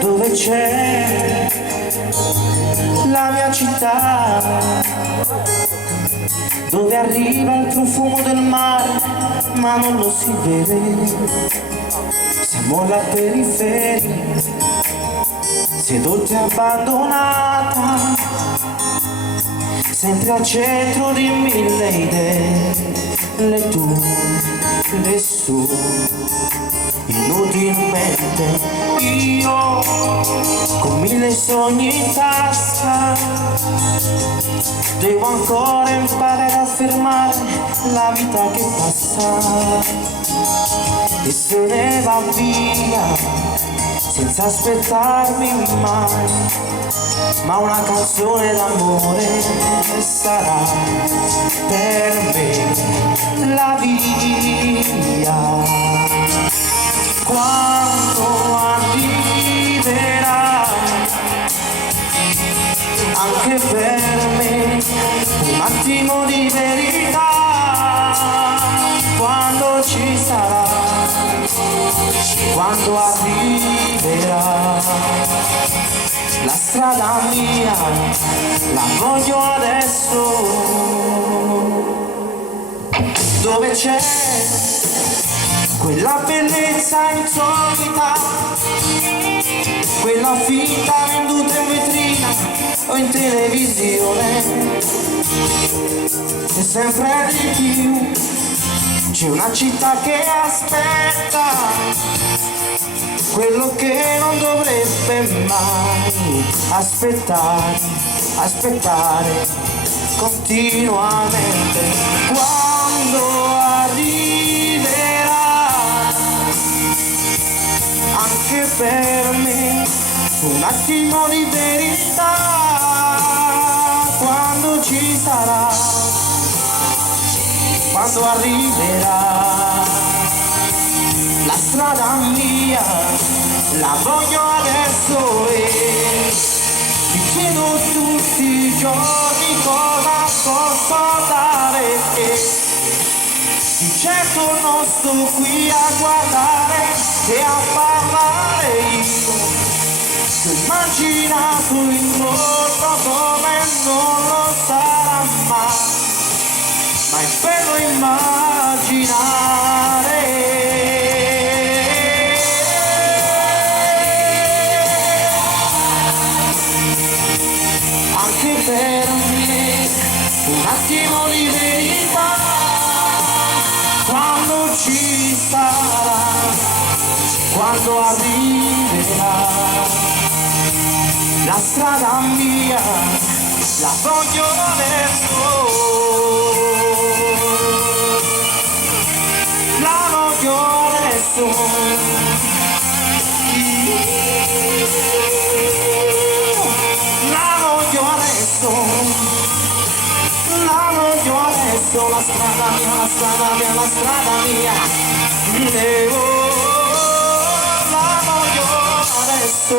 Dove c'è la mia città, dove arriva il profumo del mare ma non lo si vede. Siamo alla periferia, sedotta e abbandonata, sempre al centro di mille idee, le tue, le sue, inutilmente. Io con mille sogni in tasca devo ancora imparare a fermare la vita che passa e se ne va via senza aspettarmi mai, ma una canzone d'amore sarà per me la via. Quando arriverà anche per me un attimo di verità, quando ci sarà, quando arriverà la strada mia, la voglio adesso. Dove c'è quella bellezza insolita, quella finta venduta in vetrina o in televisione, e sempre di più c'è una città che aspetta quello che non dovrebbe mai aspettare, aspettare continuamente. Quando arriverà anche per me un attimo di verità, quando ci sarà, quando arriverà la strada mia, la voglio adesso e ti chiedo tutti i giorni cosa posso dare, e di certo non sto qui a guardare e a parlare io, che ho immaginato intorno come non lo sarà mai, ma è bello immaginare. Anche per me un attimo di verità, quando ci sarà, quando arriverà la strada mia, la voglio adesso, la voglio adesso, la voglio adesso, la voglio adesso, la strada mia, la strada mia, la strada mia, la voglio adesso.